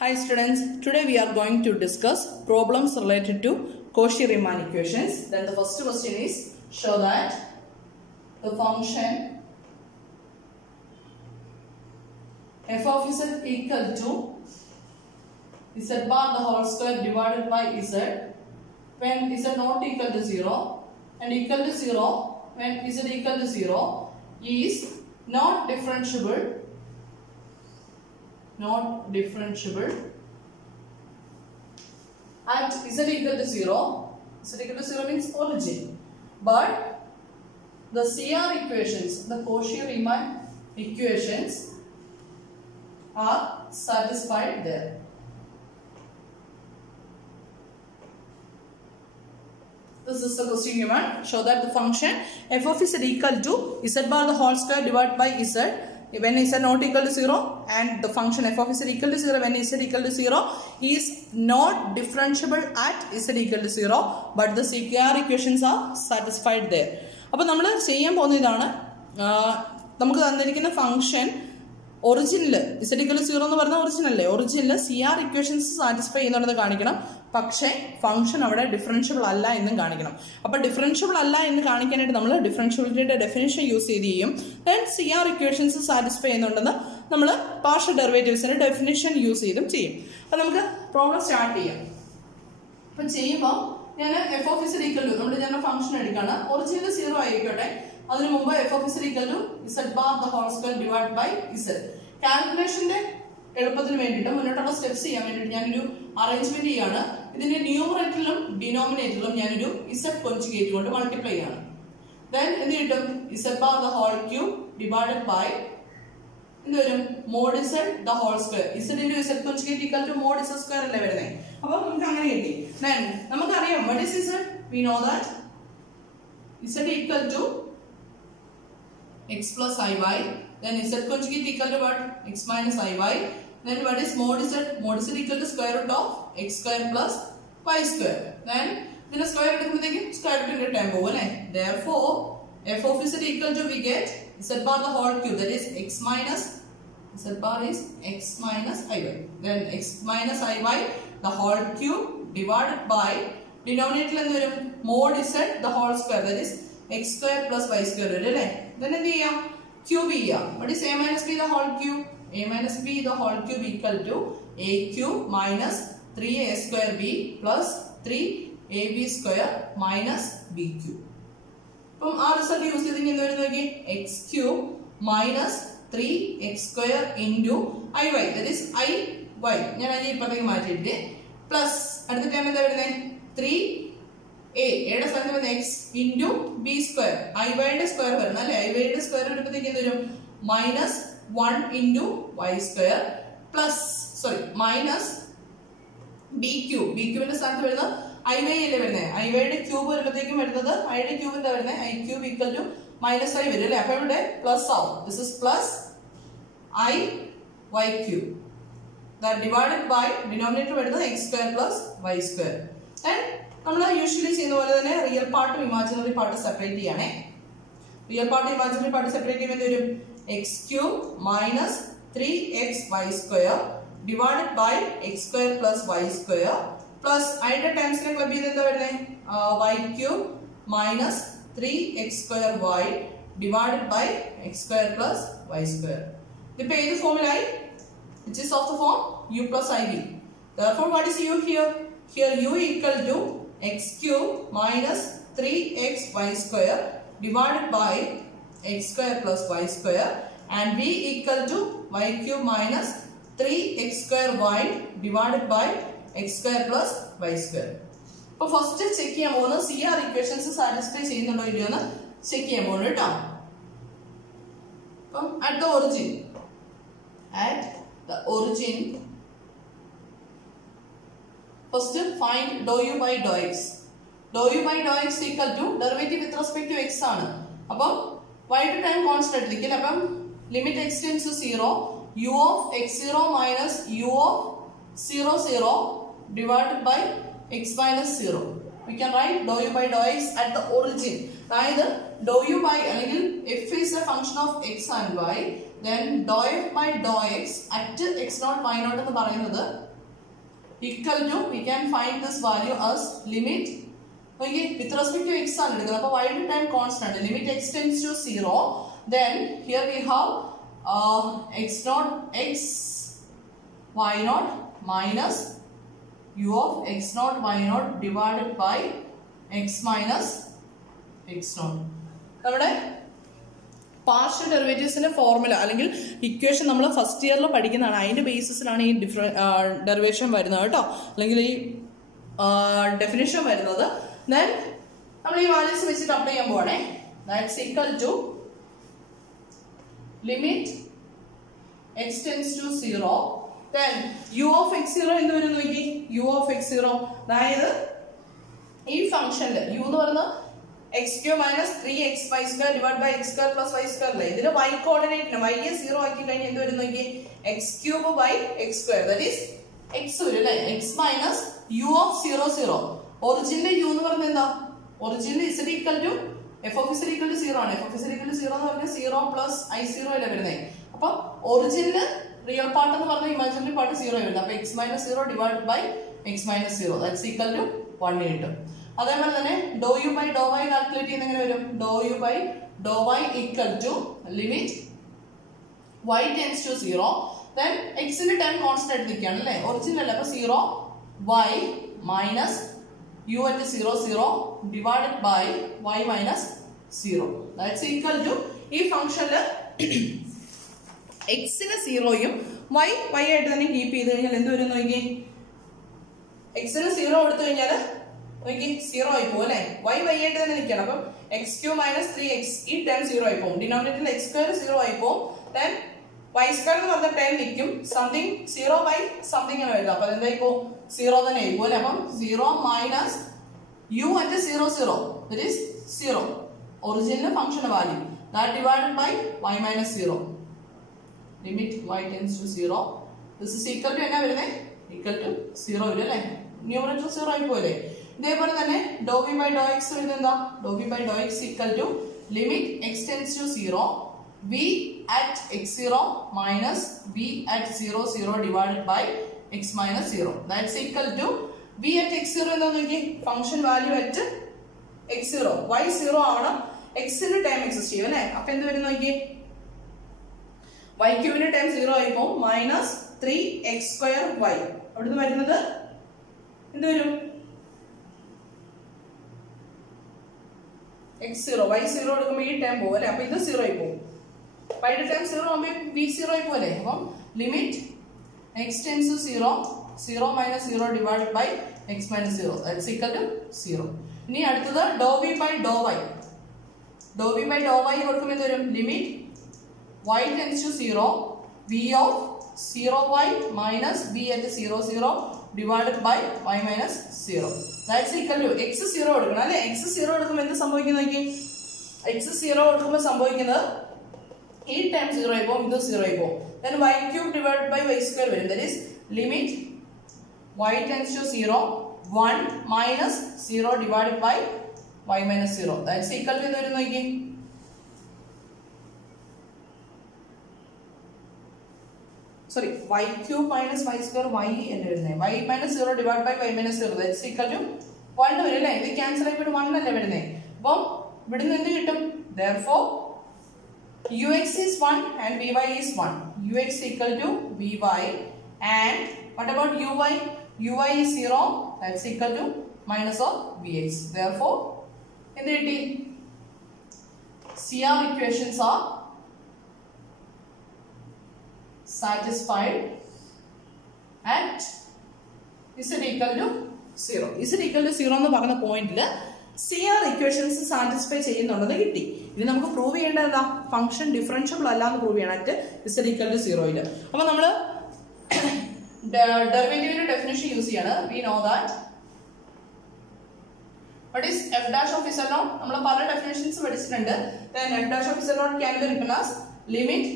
Hi students, today we are going to discuss problems related to Cauchy-Riemann equations. Then the first question is, show that the function f of z equal to z bar the whole square divided by z when z not equal to 0 and equal to 0 when z equal to 0 is not differentiable at z equal to 0. Z equal to 0 means origin. But the CR equations, the Cauchy-Riemann equations are satisfied there. This is the question given. Show that the function f of z equal to z bar the whole square divided by z when z not equal to 0 and the function f of z equal to 0 when z equal to 0 is not differentiable at z equal to 0 but the CR equations are satisfied there. അപ്പോൾ നമ്മൾ ചെയ്യാൻ പോകുന്ന ഇതാണ്, നമുക്ക് തന്നിരിക്കുന്ന function ഒറിജിനിൽ z equal to 0 എന്ന് പറഞ്ഞാൽ ഒറിജിനല്ലേ, ഒറിജിനിൽ CR ഇക്വേഷൻസ് സാറ്റിസ്ഫൈ ചെയ്യുന്നുണ്ടെന്ന് കാണിക്കണം. പക്ഷേ ഫംഗ്ഷൻ അവിടെ ഡിഫറൻഷ്യബിൾ അല്ല എന്നും കാണിക്കണം. അപ്പോൾ ഡിഫറൻഷ്യബിൾ അല്ല എന്ന് കാണിക്കാനായിട്ട് നമ്മൾ ഡിഫറൻഷ്യബിലിറ്റിയുടെ ഡെഫിനിഷൻ യൂസ് ചെയ്യും. ദെൻ CR ഇക്വേഷൻസ് സാറ്റിസ്ഫൈ ചെയ്യുന്നുണ്ടെന്ന് നമ്മൾ പാർഷ്യൽ ഡെറിവേറ്റീവ്സിന്റെ ഡെഫിനിഷൻ യൂസ് ചെയ്തും ചെയ്യും. അപ്പോൾ നമുക്ക് പ്രോബ്ലം സ്റ്റാർട്ട് ചെയ്യാം. അപ്പം ചെയ്യുമ്പോൾ ഞാൻ F of z equal to ഞാൻ ഫംഗ്ഷൻ എടുക്കുകയാണ്. ഒറിജിനൽ 0 ആയിക്കോട്ടെ, അതിനു മുമ്പ് F of z equal to z bar the whole square divide by z. കാൽക്കുലേഷന്റെ എളുപ്പത്തിന് വേണ്ടിയിട്ട് മുന്നോട്ടുള്ള സ്റ്റെപ്സ് ചെയ്യാൻ വേണ്ടിയിട്ട് ഞാനൊരു അറേഞ്ച്മെന്റ് ചെയ്യാണ്. ഇതിന്റെ ന്യൂമറേറ്ററിലും ഡിനോമിനേറ്ററിലും ഞാനൊരു z കോൺജുഗേറ്റ് കൊണ്ട് മൾട്ടിപ്ലൈ ചെയ്യാണ്. ദെൻ എന്ത് കിട്ടും? z bar the whole cube divided by എന്ത് വരും? Mod z the whole square. z into z conjugate equal to mod z square അല്ലേ വരുന്നത്. അപ്പോൾ നമുക്ക് അങ്ങനെ കിട്ടി. ദെൻ നമുക്കറിയാം what is z? We know that z equal to x plus iy. Then z conjugate equal to what? X minus iy. Then what is mod z? Mod z equal to square root of x square plus y square. Then ഇതിന്റെ square എടുക്കുമ്പോഴത്തേക്കും square റൂട്ടിന്റെ time പോകും അല്ലേ. Therefore f of z equal to we get z bar the whole cube, that is x minus z bar is x minus iy. Then x minus iy the whole cube divided by denominator എന്ത് വരും? mod z the whole square, that is x square plus y square വരും അല്ലേ. Then എന്ത് ചെയ്യാം? Cube ചെയ്യാം. What is a minus b the whole cube? A minus b the whole cube equal to a cube minus 3a square b plus 3ab square minus b cube. അപ്പം ആ result use ചെയ്തെങ്കിൽ എന്ത് വരും നോക്കി? x cube minus 3x square into iy, that is iy. ഞാൻ അതിനെ ഇപ്പുറത്തേക്ക് മാറ്റിയിട്ട് പ്ലസ് അടുത്ത ടൈം എന്താ വരുന്നത്? 3a യുടെ സ്ഥാനത്ത് വരുന്നത് x into b square. iy square വരണം അല്ലേ. iy സ്ക്വയർ വരുമ്പോഴത്തേക്ക് എന്ത് വരും? minus 1 into y square plus minus b cube. b cube ന്റെ സ്ഥാനത്ത് വരുന്നത് iy അല്ലേ വരുന്നത്. iy യുടെ ക്യൂബ് വരുമ്പോഴത്തേക്കും വരുന്നത് i യുടെ ക്യൂബ് എന്താ വരുന്നത്? i cube equal to minus i വരും അല്ലേ. അപ്പോൾ ഇവിടെ പ്ലസ് ആവും. this is plus i y cube that divided by denominator വരുന്നത് x square plus y square. and നമ്മൾ യൂഷ്വലി ചെയ്യുന്ന പോലെ തന്നെ റിയൽ പാർട്ടും ഇമാജിനറി പാർട്ടും സെപ്പറേറ്റ് ചെയ്യണേ. Real part imaginary part separate ചെയ്യുമ്പോൾ എന്ത് വരും? X cube minus 3xy square divided by x square plus y square plus അതിന്റെ ടൈംസിനെ ക്ലബ് ചെയ്ത് എന്താ വരുന്നത്? Y cube minus 3x square y divided by x square plus y square. ഇതിപ്പോ ഏത് ഫോമിലായി? which is of the form u plus iv. Therefore what is u here? Here u equal to x cube minus 3xy square divided by x square plus y square and v equal to y cube minus 3x square y divided by x square plus y square. അപ്പോൾ first check ചെയ്യാൻ പോകുന്നത് CR equations satisfy ചെയ്യുന്നുണ്ടോ ഇല്ലയോ എന്ന് check ചെയ്യാൻ പോകുന്നത് കേട്ടോ. അപ്പം at the origin first find dou u by dou x. Dou u by dou x equal to derivative with respect to x ആണ്. അപ്പം y യുടെ ടൈം കോൺസ്റ്റന്റ് എടുത്തിരിക്കില്ല. അപ്പം limit x tends to 0 u of x0 minus u of 0 divided by x minus 0. We can write dou u by dou x at the origin. അതായത് dou u by അല്ലെങ്കിൽ f is a function of x and y, then dou f by dou x at x0 y0 എന്ന് പറയുന്നത് equal to, we can find this value as limit, okay, with respect to x ആണ് എടുക്കുന്നത്. അപ്പോൾ y യുടെ time constant, limit x tends to 0. Then here we have x naught x y naught minus u of x naught y naught divided by x minus x naught. നമ്മുടെ partial ഡെറിവേറ്റീവ്സിന്റെ formula അല്ലെങ്കിൽ equation നമ്മൾ first ഇയറിൽ പഠിക്കുന്നതാണ്. അതിന്റെ ബേസിസിലാണ് ഈ derivation വരുന്നത് കേട്ടോ, അല്ലെങ്കിൽ ഈ ഡെഫിനിഷൻ വരുന്നത്. ദെൻ നമ്മൾ ഈ വാല്യൂസ് വെച്ചിട്ട് അപ്ലൈ ചെയ്യാൻ പോവാണേ. That's equal to limit x tends to 0. Then u of x0 എന്ത് വരും നോക്കി, u of x0 അതായത് ഈ ഫംഗ്ഷനിൽ u എന്ന് പറയുന്നത് x3 minus 3xy square divided by x square plus y square അല്ലേ. ഇതിന് y കോർഡിനേറ്റിന് y യെ 0 ആക്കി കഴിഞ്ഞാൽ എന്ത് വരും നോക്കി, x3 by x square, that is x വരും അല്ലേ. x minus u of 0 0. ഒറിജിനിലെ u എന്ന് പറയുന്നത് എന്താ, ഒറിജിനിൽ z equal to f of z equal to 0 ആണ്. f of z equal to 0 എന്ന് പറഞ്ഞാൽ 0 plus i0 അല്ലേ വരുന്നത്. അപ്പൊ ഒറിജിനിൽ റിയൽ പാർട്ട് എന്ന് പറഞ്ഞാൽ ഇമാജിനറി പാർട്ട് 0 വരുന്നത്. അപ്പൊ x minus 0 divided by x minus 0, that's equal to 1 കിട്ടും. അതേപോലെ തന്നെ do u by do y calculate ചെയ്യുന്ന എങ്ങനെ വരും, do u by do y equal to limit y tends to 0. then x ന്റെ ടൈം കോൺസ്റ്റന്റ് നിൽക്കുകയാണ് അല്ലേ, ഒറിജിനൽ അല്ല. അപ്പൊ 0 y minus u at 0 0 divided by y minus 0, that's equal to ഈ ഫംഗ്ഷനിൽ x ന് 0യും y ആയിട്ട് തന്നെ കീപ്പ് ചെയ്ത് കഴിഞ്ഞാൽ എന്ത് വരും നോക്കി, x ന് 0 കൊടുത്തു കഴിഞ്ഞാൽ നോക്കി 0 ആയി പോകും അല്ലേ. y ആയിട്ട് തന്നെ നിൽക്കണം. അപ്പം x3 minus 3x ഈ ടൈം 0 ആയി പോകും. ഡിനോമിനേറ്ററിൽ x2 0 ആയി പോകും. then y2 എന്ന് പറഞ്ഞ ടൈം നിൽക്കും, സംതിങ് 0 by സംതിങ് ആണ് വരുന്നത്. അപ്പൊ എന്തായി പോകും, 0 തന്നെ ആയി പോകും. അപ്പം 0 minus u at 0 0, that is 0, original function value, that divided by y minus 0, limit y tends to 0, this is equal to എന്നാ വരുന്നത്, equal to 0 വരും അല്ലേ. ന്യൂമറേറ്റർ 0 ആയി പോലെ. ഇതേപോലെ തന്നെ do v by do x വരുന്നത് എന്താ, do v by do x equal to limit x tends to 0 v at x0 minus v at 0 0 divided by x minus 0, that's equal to v at x0 എന്താ നോക്കി, function value at x0, y 0 ആണ്, x ന്റെ time exist ചെയ്യും അല്ലേ. അപ്പൊ എന്ത് വരും നോക്കി, y ക്യൂബിന്റെ ടൈം 0 ആയി പോകും, മൈനസ് 3x2y, അവിടുന്ന് വരുന്നത് എന്ത് വരും, x0 y0 എടുക്കുമ്പോൾ ഈ ടൈം പോകും അല്ലേ. അപ്പൊ ഇത് 0 ആയി പോകും, y യുടെ ടൈം 0 ആകുമ്പോൾ v 0 ആയി പോലെ. അപ്പം limit x tends to 0 0 minus 0 divided by x minus 0, that's equal to 0. ഇനി അടുത്തത് do v by do y, do v by do y കൊടുക്കുമ്പോൾ എന്ത് വരും, limit y tends to 0 v of 0y minus v at 0 0 divided by y minus 0, that's equal to x 0 എടുക്കണം അല്ലേ. x 0 എടുക്കുമ്പോൾ എന്ത് സംഭവിക്കുന്നു നോക്കി, x 0 എടുക്കുമ്പോൾ സംഭവിക്കുന്നത് ഈ ടൈം 0 ആയി പോകും, ഇത് 0 ആയി പോകും. then y cube divided by y square വരും, that is limit y tends to 0 1 minus 0 divided by y minus 0, that's equal to എന്ത് വരും നോക്കി, sorry, y cube minus y square y എന്ന് വരുന്നത്, y minus 0 divided by y minus 0, that's equal to 1 വരും അല്ലേ. ഇത് cancel ആയിപ്പോയിട്ട് 1 അല്ലേ വരുന്നത്. അപ്പം ഇവിടുന്ന് എന്ത് കിട്ടും, therefore ux is 1 and vy is 1, ux equal to vy, and what about uy, uy is 0, that's equal to minus of vx. therefore എന്ത് കിട്ടി, CR equations are satisfied at z equal to 0. z equal to 0 എന്ന് പറഞ്ഞ പോയിന്റിൽ CR equations satisfy ചെയ്യുന്നുണ്ടെന്ന് കിട്ടി. ഇനി നമുക്ക് prove ചെയ്യേണ്ടത് എന്താ, ഫംഗ്ഷൻ ഡിഫറൻഷ്യബിൾ അല്ല എന്ന് പ്രൂവ് ചെയ്യണം അറ്റ് z equal to 0. അപ്പൊ നമ്മൾ ഡെറിവേറ്റീവിന്റെ ഡെഫിനിഷൻ യൂസ് ചെയ്യാണ്. We know that what is f dash of z naught, നമ്മൾ പല ഡെഫിനിഷൻസ് പഠിച്ചിട്ടുണ്ട്. then f dash of z naught can be written as limit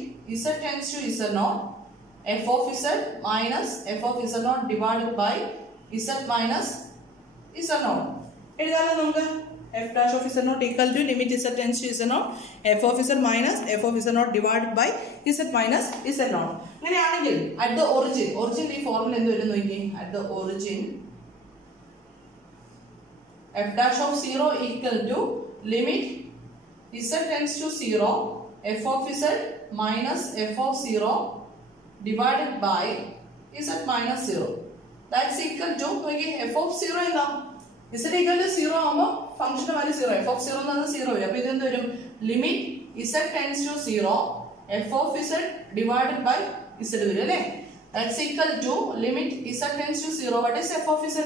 z tends to z naught f of z minus f of z naught divided by z minus z naught. എഴുതാലോ നമുക്ക്. f dash of z naught equal to limit z tends to z naught f of z minus f of z naught divided by z minus z naught. അങ്ങനെയാണെങ്കിൽ at the origin ഈ formula എന്ത് വരും നോക്കി. at the origin f dash of 0 equal to limit z tends to 0 f of z minus f of 0 divided by z minus 0. That's equal to f of 0 എന്താ z equal to 0 ആകുമ്പോൾ function value 0 f of 0 എന്ന് പറഞ്ഞാൽ 0 വരും. അപ്പോൾ ഇത് എന്ത് വരും limit z tends to 0 f of z divided by z വരും അല്ലേ. That's equal to limit z tends to 0. What is f of z?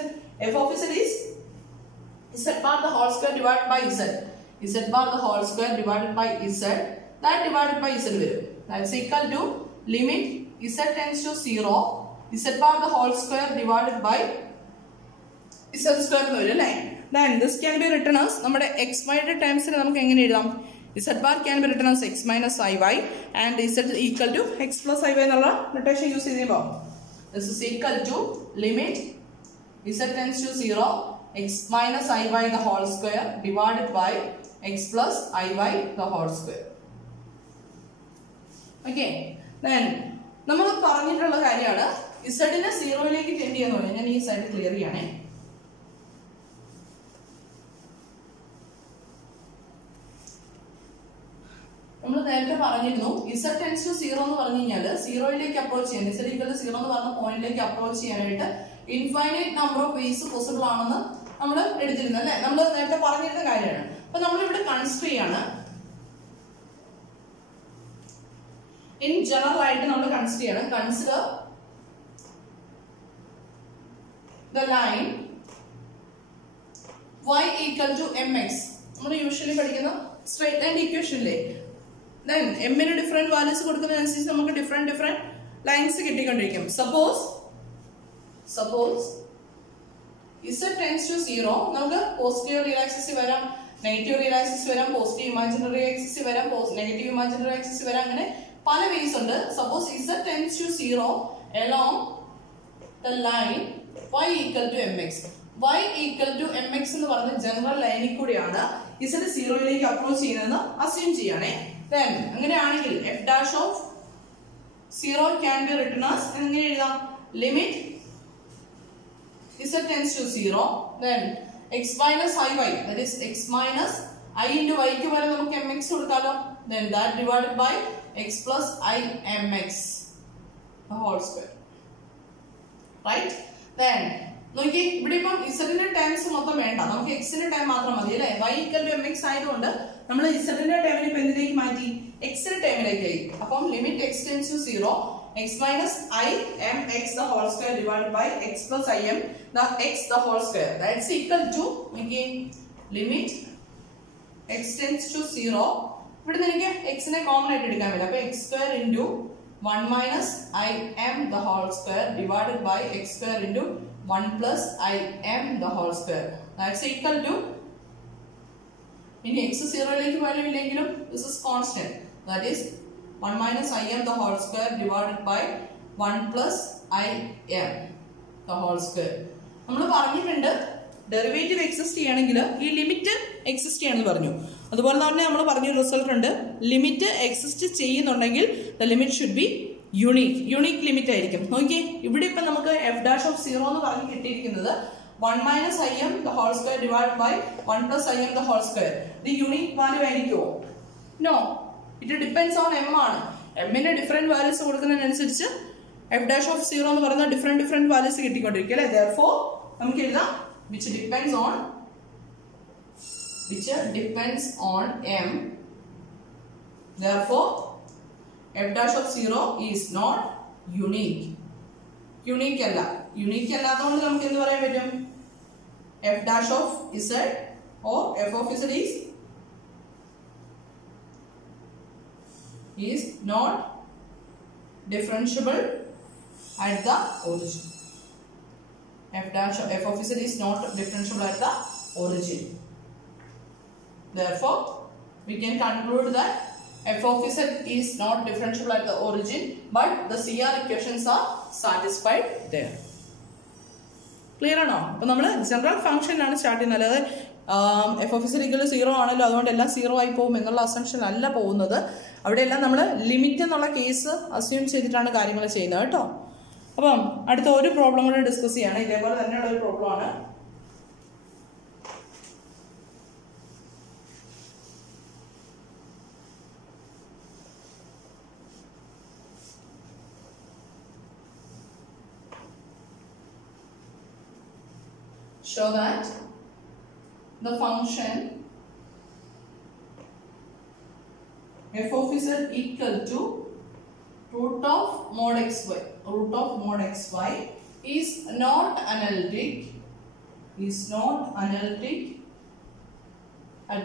f of z is z bar the whole square divided by z bar the whole square divided by z, that divided by z വരും. That's equal to limit z tends to 0 z bar the whole square divided by z square എന്ന് വരും അല്ലേ. Then this can be written as നമ്മുടെ x y യുടെ ടേംസിൽ നമുക്ക് എങ്ങനെ എഴുതാം. z bar can be written as x minus iy and z equal to x plus iy എന്നുള്ള notation use ചെയ്യുമ്പോൾ this is equal to limit z tends to 0 x minus iy the whole square divided by x plus iy the whole square. Okay, then നമ്മൾ പറഞ്ഞിട്ടുള്ള കാര്യമാണ് z നെ 0 ലേക്ക് tend ചെയ്യാന്ന് പറഞ്ഞാൽ ഞാൻ ഈ സൈഡ് ക്ലിയർ ചെയ്യണേ. നമ്മൾ നേരത്തെ പറഞ്ഞിരുന്നു z tends to 0 എന്ന് പറഞ്ഞു കഴിഞ്ഞാൽ 0 ലേക്ക് അപ്രോച്ച് ചെയ്യാൻ z equal to 0 എന്ന് പറഞ്ഞ പോയിന്റിലേക്ക് അപ്രോച്ച് ചെയ്യാനായിട്ട് infinite number of ways possible ആണെന്ന് നമ്മൾ എടുത്തിരുന്നു അല്ലേ. നമ്മൾ നേരത്തെ പറഞ്ഞിരുന്ന കാര്യമാണ്. അപ്പൊ നമ്മൾ ഇവിടെ കൺസിഡർ ചെയ്യാണ്. ഇൻ ജനറൽ ആയിട്ട് നമ്മൾ കൺസിഡർ ചെയ്യണം. Consider the line y equal to mx. നമ്മൾ യൂഷ്വലി പഠിക്കുന്ന സ്ട്രൈറ്റ് ലൈൻ ഇക്വേഷനിലെ then m ന് ഡിഫറെന്റ് വാല്യൂസ് കൊടുക്കുന്നതിനനുസരിച്ച് നമുക്ക് ഡിഫറെന്റ് ലൈൻസ് കിട്ടിക്കൊണ്ടിരിക്കും. സപ്പോസ് z tends to 0 നമുക്ക് പോസിറ്റീവ് റിയൽ ആക്സിസ് വരാം, നെഗറ്റീവ് റിയൽ ആക്സിസ് വരാം, പോസിറ്റീവ് ഇമാജിനറി ആക്സിസ് വരാം, നെഗറ്റീവ് ഇമാജിനറി ആക്സിസ് വരാം, അങ്ങനെ പല വേസ് ഉണ്ട്. Suppose z tends to 0 along the line y equal to mx. y equal to mx എന്ന് പറഞ്ഞ ജനറൽ ലൈനിൽ കൂടിയാണ് z 0 ലേക്ക് അപ്രോച്ച് ചെയ്യുന്നതെന്ന് അസ്യൂം ചെയ്യണേ. Then അങ്ങനെയാണെങ്കിൽ f dash of 0 can be written as എങ്ങനെ എഴുതാം limit z tends to 0 then x minus iy, that is x minus I into y ക്ക് പകരം നമുക്ക് mx കൊടുക്കാലോ, then that divided by x plus I mx the whole square, right? Then നോക്കി ഇവിടെ ഇപ്പം z ന്റെ terms മൊത്തം വേണ്ട, നമുക്ക് x ന്റെ ടേം മാത്രം മതി അല്ലേ. y equal to mx ആയതുകൊണ്ട് നമ്മൾ z ന്റെ ടേമിനെ ഇപ്പൊ എന്തിലേക്ക് മാറ്റി x ന്റെ ടേമിലേക്ക് ആയി. അപ്പം limit x tends to 0 x minus I m x the whole square divided by x plus I m the x the whole square, that's equal to again limit x tends to 0. ഇവിടെ എനിക്ക് x നെ common ആയിട്ട് എടുക്കാൻ പറ്റും. അപ്പോൾ x square into 1 minus I m the whole square divided by x square into 1 plus I m the whole square, that's equal to ഇനി x 0 ലേക്ക് value ഇല്ലെങ്കിലും this is constant, that is 1 minus I m the whole square divided by 1 plus I m the whole square. നമ്മൾ പറഞ്ഞിട്ടുണ്ട് derivative exist ചെയ്യണമെങ്കിൽ ഈ limit exist ചെയ്യണമെന്ന് പറഞ്ഞു. അതുപോലെ തന്നെ നമ്മൾ പറഞ്ഞ റിസൾട്ട് ഉണ്ട്, ലിമിറ്റ് എക്സിസ്റ്റ് ചെയ്യുന്നുണ്ടെങ്കിൽ the limit should be unique limit ആയിരിക്കും. നോക്കിയേ ഇവിടെ ഇപ്പം നമുക്ക് f dash of 0 എന്ന് പറഞ്ഞ് കിട്ടിയിരിക്കുന്നത് 1 minus I m the whole square divided by 1 plus I m the whole square. ഇത് യുണീക് വാല്യൂ ആയിരിക്കുമോ? No, it depends on m ആണ്. m ന് ഡിഫറെന്റ് വാല്യൂസ് കൊടുക്കുന്നതിനനുസരിച്ച് f dash of 0 എന്ന് പറയുന്ന ഡിഫറെന്റ് വാല്യൂസ് കിട്ടിക്കൊണ്ടിരിക്കും അല്ലേ. therefore നമുക്ക് എഴുതാം which depends on m, therefore f dash of 0 is not unique അല്ലാത്തതുകൊണ്ട് നമുക്ക് എന്ത് പറയാൻ പറ്റും f dash of z or f of z is not differentiable at the origin. f of z is not differentiable at the origin. Therefore, we can conclude that f of z is not differentiable at the origin, but the CR equations are satisfied there. Clear or not? അപ്പോൾ നമ്മൾ general ഫംഗ്ഷനിലാണ് start ചെയ്യുന്നത്, അല്ലാതെ F of z equal to 0 ആണല്ലോ, അതുകൊണ്ട് എല്ലാം 0 ആയി പോകും എന്നുള്ള അസംഷൻ അല്ല പോകുന്നത്. അവിടെയെല്ലാം നമ്മൾ ലിമിറ്റ് എന്നുള്ള കേസ് അസ്യൂം ചെയ്തിട്ടാണ് കാര്യങ്ങൾ ചെയ്യുന്നത് കേട്ടോ. അപ്പം അടുത്ത ഒരു പ്രോബ്ലം കൂടെ ഡിസ്കസ് ചെയ്യാണ്. ഇതേപോലെ തന്നെയുള്ള ഒരു പ്രോബ്ലം ആണ്. Show that the function f of z equal to root of mod xy is not analytic at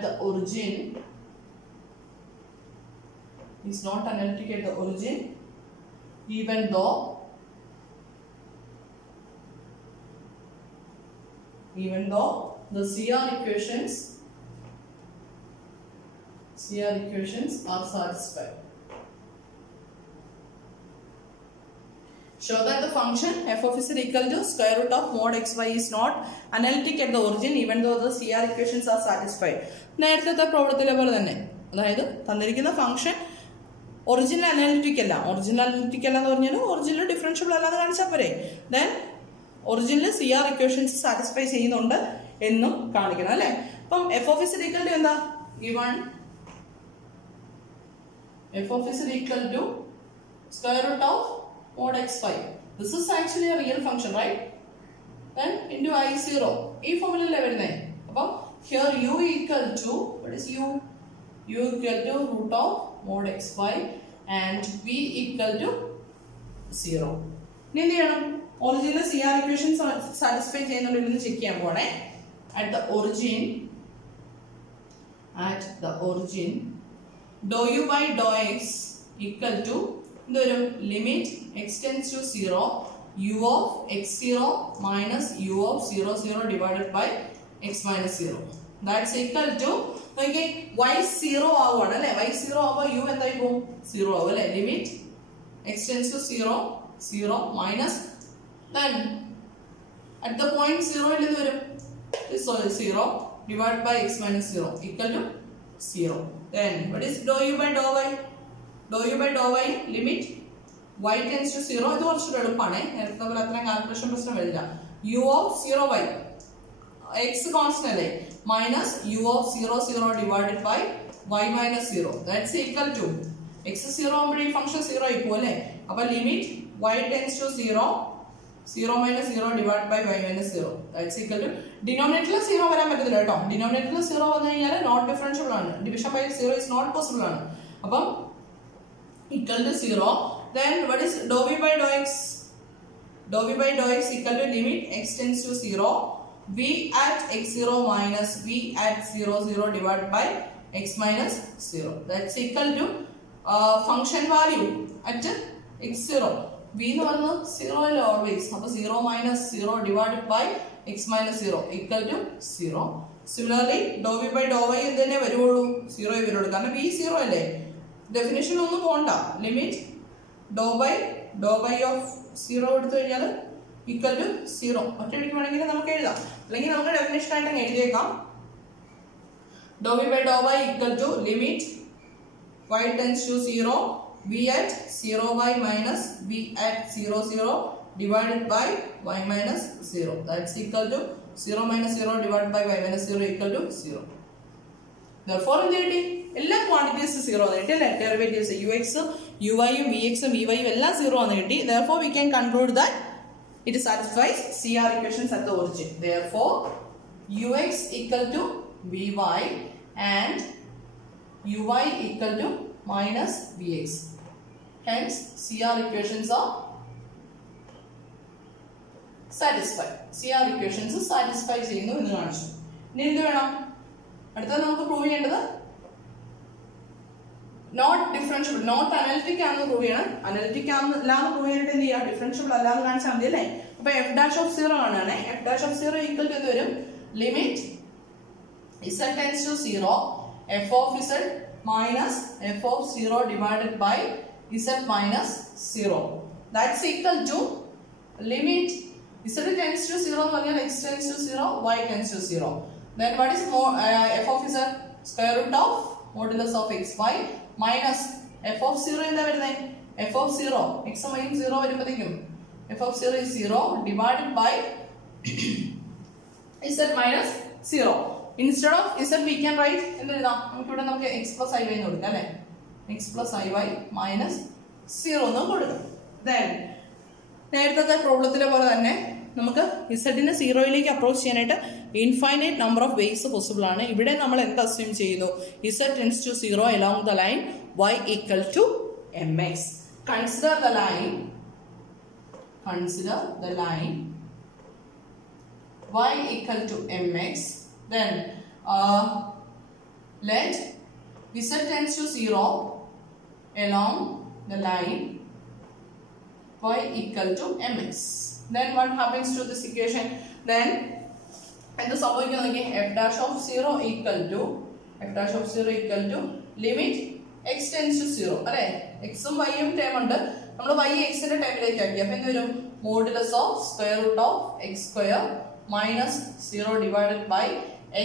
the origin, even though the CR equations are satisfied. Show that the function f of z equal to square root of mod xy is not analytic at the origin even though the CR equations are satisfied. നേരത്തെ പ്രോബ്ലത്തിലെ പോലെ തന്നെ, അതായത് തന്നിരിക്കുന്ന function original analytic അല്ല എന്ന് പറഞ്ഞാൽ original differentiable അല്ലാന്ന് കാണിച്ചാൽ പോരെ. Then original CR equations satisfy ചെയ്യുന്നുണ്ട് എന്നും കാണിക്കണം അല്ലെ. അപ്പം f of z equal to എന്താ? F of z equal to square root of mod xy. This is actually a real function, right? Then into I0 ഈ ഫോമിലല്ലേ വരുന്നത്. അപ്പം here u equal to, what is u? u equal to root of mod xy and v equal to 0. ഇനി എന്ത് ചെയ്യണം? Original CR equation satisfy ചെയ്യുന്നുണ്ടോ എന്ന് check ചെയ്യാൻ പോണേ. At the origin dou u by dou x equal to എന്തൊരു limit x tends to 0 u of x0 minus u of 0 divided by x minus 0. That's equal to okay y0 ആവുകയാണ് അല്ലേ. y0 ആവുമ്പോൾ u എന്തായി പോകും? 0 ആവും അല്ലേ. Limit x tends to 0 minus then at the point 0 ൽ എന്ത് വരും? 0 divided by x minus 0 equal to 0. Then what is dou u by dou y? Dou u by dou y limit y tends to 0. ഇത് കുറച്ചുകൂടെ എളുപ്പമാണ്. നേരത്തെ നമ്മൾ അത്രയും calculation പ്രശ്നം വരില്ല. u of 0y x constant അല്ലേ, minus u of 0 divided by y minus 0. That's equal to x 0 ആകുമ്പോൾ ഈ ഫംഗ്ഷൻ 0 ആയി പോകും അല്ലേ. അപ്പോൾ limit y tends to 0 minus 0 divided by y minus 0. That's equal to ഡിനോമിനേറ്ററിൽ 0 വരാൻ പറ്റത്തില്ല കേട്ടോ. ഡിനോമിനേറ്ററിൽ 0 വന്നു കഴിഞ്ഞാൽ നോട്ട് ഡിഫറൻഷ്യബിൾ ആണ്. Division by 0 is not possible ആണ്. അപ്പം equal to 0. Then what is dou v by dou x? Dou v by dou x equal to limit x tends to 0 v at x0 minus v at 0 divided by x minus 0. That's equal to function value at x0. v എന്ന് പറയുന്നത് 0 അല്ലേ always. അപ്പോൾ 0 minus 0 divided by x minus 0 equal to 0. Similarly dou v by dou y എന്തിനെ വരുള്ളൂ? 0 വരുള്ളൂ. കാരണം v 0 അല്ലേ. Definition ഒന്നും പോണ്ട. ലിമിറ്റ് ഡോ ബൈ ഓഫ് 0 എടുത്തു കഴിഞ്ഞാൽ ഈക്വൽ ടു 0 ഒറ്റയടിക്ക് വേണമെങ്കിൽ നമുക്ക് എഴുതാം, അല്ലെങ്കിൽ നമുക്ക് ഡെഫിനിഷൻ ആയിട്ട് എഴുതിയേക്കാം. Do v by do y equal to limit y tends to 0 v at 0 y minus v at 0 divided by y minus 0. That's equal to 0 minus 0 divided by y minus 0 equal to 0. Therefore എന്ത് കിട്ടി? എല്ലാ quantities 0 ആണ് കിട്ടി അല്ലേ. Derivatives ux uy vx vy എല്ലാം 0 ആണ് കിട്ടി. Therefore we can conclude that it satisfies CR equations at the origin. Therefore ux equal to vy and uy equal to minus vx. Hence CR equations are satisfied. CR equations satisfy ചെയ്യുന്നു എന്ന് കാണിച്ചു. ഇനി എന്ത് വേണം? അടുത്തത് നമുക്ക് prove ചെയ്യേണ്ടത് not differentiable, not analytic ആണെന്ന് പ്രൂവ് ചെയ്യണം. അനലിറ്റിക് അല്ലാന്ന് പ്രൂവ് ചെയ്യാനായിട്ട് എന്ത് ചെയ്യുക? ഡിഫറൻഷ്യബിൾ അല്ലാന്ന് കാണിച്ചാൽ മതി അല്ലേ. അപ്പൊ എഫ് ഡാഷ് ഓഫ് 0 ആണ്. F dash of 0 equal to എന്ത് വരും? Limit z tends to 0 f of z minus f of 0 divided by z minus 0. That's equal to limit z tends to 0 എന്ന് പറഞ്ഞാൽ x tends to 0 y tends to 0. Then what is f of z? Square root of modulus of xy minus f of 0 എന്താ വരുന്നത്? f of 0 x y 0 വരുമ്പോഴത്തേക്കും f of 0 is 0 divided by z minus 0. Instead of z we can write എന്ത് എഴുതാം? നമുക്കിവിടെ നമുക്ക് x plus iy എന്ന് കൊടുക്കാം അല്ലേ? x plus iy minus 0 എന്ന് കൊടുക്കാം. Then നേരത്തെ പ്രോബ്ലത്തിലെ പോലെ തന്നെ നമുക്ക് ഇസഡിനെ സീറോയിലേക്ക് അപ്രോച്ച് ചെയ്യാനായിട്ട് infinite number of ways possible ആണ്. ഇവിടെ നമ്മൾ എന്ത് അസ്യൂം ചെയ്യുന്നു? Z tends to 0 along the line y equal to mx. Consider the line y equal to mx. Then let z tends to 0 along the line y equal to mx. Then what happens to this equation? Then എന്ത് സംഭവിക്കുന്നത്? f dash of 0 equal to limit x tends to 0 അല്ലേ? x ഉം y ഉം term ഉണ്ട്. നമ്മൾ y x ന്റെ ടേമിലേക്ക് ആക്കി. അപ്പോൾ എന്ത് വരും? Modulus of square root of x square minus 0 divided by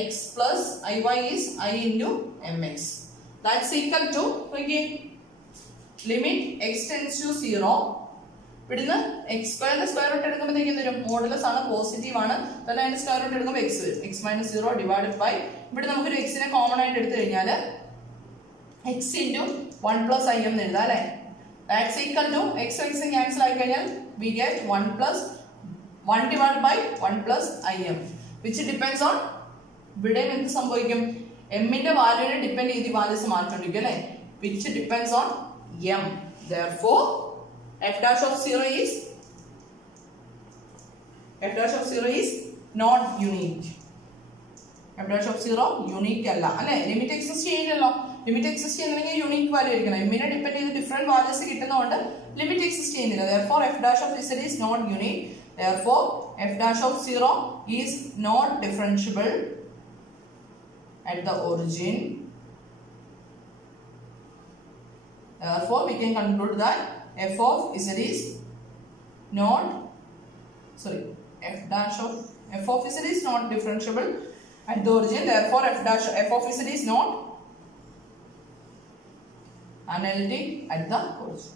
x plus iy is I into mx. That's equal to limit x tends to 0. ഇവിടുന്ന് എക്സ് സ്ക്വയറിന്റെ സ്ക്വയർ റൂട്ട് എടുക്കുമ്പോഴത്തേക്ക് എന്ത് വരും? മോഡുലസ് ആണ്, പോസിറ്റീവ് ആണ്. തന്നെ അതിന്റെ സ്ക്വയർ റൂട്ട് എടുക്കുമ്പോൾ X വരും. എക്സ് മൈനസ് 0 ഡിവൈഡഡ് ബൈ ഇവിടെ നമുക്കൊരു എക്സിനെ കോമൺ ആയിട്ട് എടുത്തു കഴിഞ്ഞാൽ എക്സ് ഇൻറ്റു 1 പ്ലസ് ഐ എന്ന് എഴുതാം അല്ലേ? That's equal to x x cancel ആയി കഴിഞ്ഞാൽ we get 1 divide by 1 plus I M which depends on ഇവിടെ എന്ത് സംഭവിക്കും? എമ്മിന്റെ വാല്യൂവിനെ ഡിപ്പെൻഡ് ചെയ്ത് വാല്യൂസ് മാറ്റിക്കൊണ്ടിരിക്കും അല്ലേ? Which depends on M. Therefore f dash of 0 is not unique. f dash of 0 unique അല്ല അല്ലേ? ലിമിറ്റ് എക്സിസ്റ്റ് ചെയ്യില്ലല്ലോ. ലിമിറ്റ് എക്സിസ്റ്റ് ചെയ്യുന്നെങ്കിൽ യൂണിക് വാല്യൂ ആയിരിക്കണം. എമ്മിനെ ഡിപ്പെൻഡ് ചെയ്ത് ഡിഫറെന്റ് വാല്യൂസ് കിട്ടുന്നതുകൊണ്ട് ലിമിറ്റ് എക്സിസ്റ്റ് ചെയ്യുന്നില്ല. Therefore f dash of z is not unique. Therefore f dash of 0 is not differentiable at the origin. Therefore we can conclude that f of z is not f of z is not differentiable at the origin. Therefore f of z is not analytic at the origin.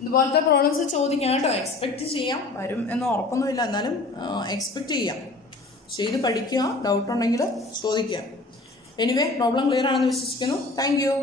ഇതുപോലത്തെ problems ചോദിക്കാം കേട്ടോ. Expect ചെയ്യാം, വരും എന്ന് ഉറപ്പൊന്നുമില്ല, എന്നാലും expect ചെയ്യാം. ചെയ്ത് പഠിക്കുക, ഡൗട്ട് ഉണ്ടെങ്കിൽ ചോദിക്കുക. എനിവേ പ്രോബ്ലം ക്ലിയർ ആണെന്ന് വിശ്വസിക്കുന്നു. Thank you.